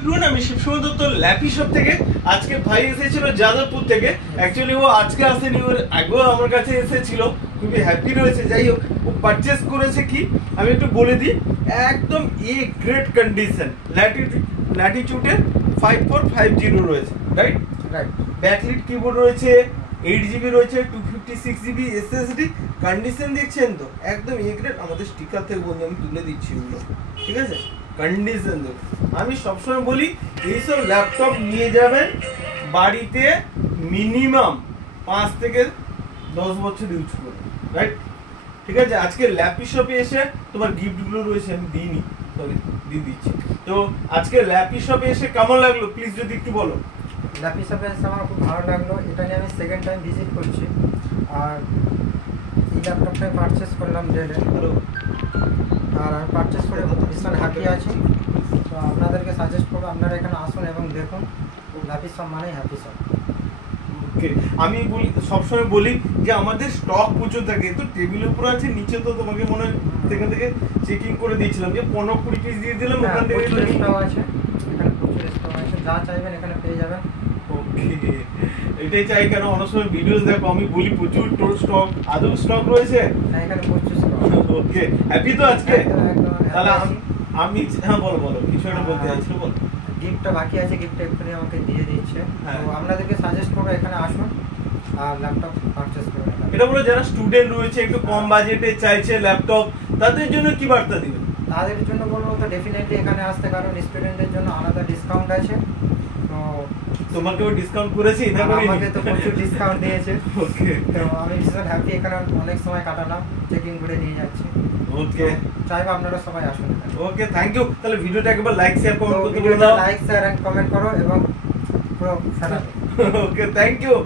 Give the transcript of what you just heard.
Everyone, আমি শিবসময় Dutta lappy shop থেকে। আজকে ভাই এসেছিল যাদবপুর থেকে। অ্যাকচুয়ালি ও আজকে আসেনি, ওর আগেও আমার কাছে এসেছিল, খুবই হ্যাপি রয়েছে। যাই হোক, ও পারচেস করেছে কি আমি একটু বলে দিই। একদম এ গ্রেট কন্ডিশন, ল্যাটিটিউডের 5450 রয়েছে, রাইট? ব্যাকলিট কিবোর্ড রয়েছে, 8GB রয়েছে, 256GB SSD। কন্ডিশন দেখছেন তো, একদম এ গ্রেড। আমাদের স্টিকার থেকে বন্ধু আমি তুলে দিচ্ছি ওগুলো, ঠিক আছে? কন্ডিশন দেখুন। আমি সবসময় বলি এইসব ল্যাপটপ নিয়ে যাবেন বাড়িতে মিনিমাম 5 থেকে 10 বছর ইউজ করবেন, রাইট? ঠিক আছে। আজকে ল্যাপি শপে এসে তোমার গিফটগুলো রয়েছে, আমি দিইনি, সরি দিয়ে দিচ্ছি। তো আজকে ল্যাপি শপে এসে কেমন লাগলো প্লিজ যদি একটু বলো। ল্যাপি শপে এসে আমার খুব ভালো লাগলো। এটা নিয়ে আমি সেকেন্ড টাইম ভিজিট করছি। আর এই ল্যাপটপটাই পারচেস করলাম ডেলে। আর আমি পারচেস করে ভীষণ হ্যাপি আছি। তো আপনাদেরকে সাজেস্ট করবো আপনারা এখানে আসুন এবং দেখুন। ল্যাপি শপ মানেই হ্যাপি শপ। আমি বলি, সবসময় বলি যে আমাদের স্টক প্রচুর থাকে। তো টেবিলের উপর আছে, নিচে তো তোমাকে মনে হয় সেখান থেকে চেকিং করে দিয়েছিলাম যে 15-20 পিস দিয়ে দিলাম। ওখান থেকে স্টক আছে, এখানে প্রচুর স্টক আছে, যা চাইবেন এখানে পেয়ে যাবেন। ওকে, এটাই চাই। কেন অনেক সময় ভিডিওস দেখো, আমি বলি প্রচুর স্টক, আদৌ স্টক রয়েছে? হ্যাঁ, এখানে প্রচুর স্টক। ওকে, হ্যাপি তো আজকে? তাহলে আমি হ্যাঁ বলো কিছু একটা বলতে চাইছো, বলো। গিফটটা বাকি আছে, গিফটটা এক্ষুনি আমাকে দিয়ে দিচ্ছে। তো আপনাদেরকে সাজেস্ট করবো এখানে আসুন আর ল্যাপটপ পারচেস করুন। এটা বলো, যারা স্টুডেন্ট রয়েছে, একটু কম বাজেটে চাইছে ল্যাপটপ, তাদের জন্য কি বার্তা দিবেন? তাদের জন্য বলবো তো ডেফিনেটলি এখানে আসতে, কারণ স্টুডেন্টের জন্য আলাদা ডিসকাউন্ট আছে। তো তোমাকেও ডিসকাউন্ট করেছি, না করিনি? আমাকে তো প্রচুর ডিসকাউন্ট দিয়েছে। ওকে, তো আমি ভীষণ হ্যাপি। এখানে অনেক সময় কাটালাম, চেকিং করে নিয়ে যাচ্ছি। ওকে, চাইবো আপনারা সবাই আসুন। ওকে, থ্যাংক ইউ। তাহলে ভিডিওটা একবার লাইক শেয়ার কমেন্ট করতে বলে দাও। লাইক শেয়ার এন্ড কমেন্ট করো এবং পুরো ফেলা। ওকে, থ্যাংক ইউ।